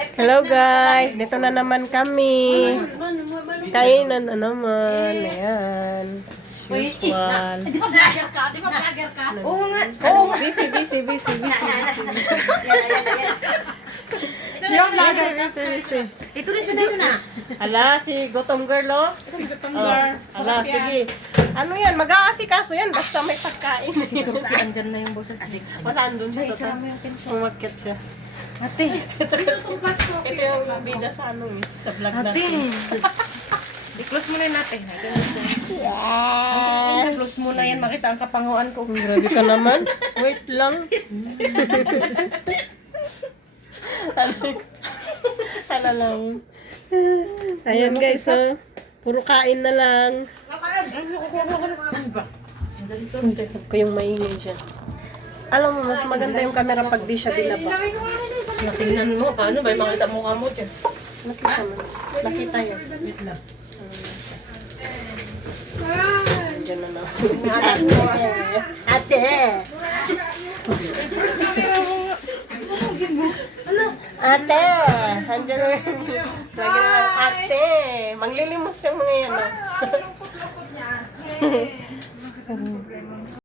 Hello guys, dito na naman kami. Kainan na naman. Ayan. As usual. Di ba vlogger ka? Di ba vlogger ka? Oo nga. Busy. Yung vlogger ka. Busy. Ito rin siya dito na. Ala, si Gutom Girl, oh. Si Gutom Oh, Girl. ala, sige. Ano yan, mag-aasikaso yan, basta may pagkain. Andyan na yung boses. Wala, andun siya sa taas. Umakyat siya. Ate. Ito yung bida sa ano eh, sa vlog Ate. natin. I-close mo na yun natin. I-close mo na yan. Makita ang kapanguan ko. Grabe ka naman. Wait lang. Ano lang. Ayan guys, oh. Puro kain na lang. Huwag ko yung maingay siya. Alam mo, mas maganda yung camera pag di siya binaba. Natingnan mo. Paano ba? Makita mo ka mo dyan. Nakita mo. Nakita niya. Wait lang. Diyan na lang. Ate. Ate! Andiyan na yung lagi na lang, ate! Manglilimos yung mga yan, oh.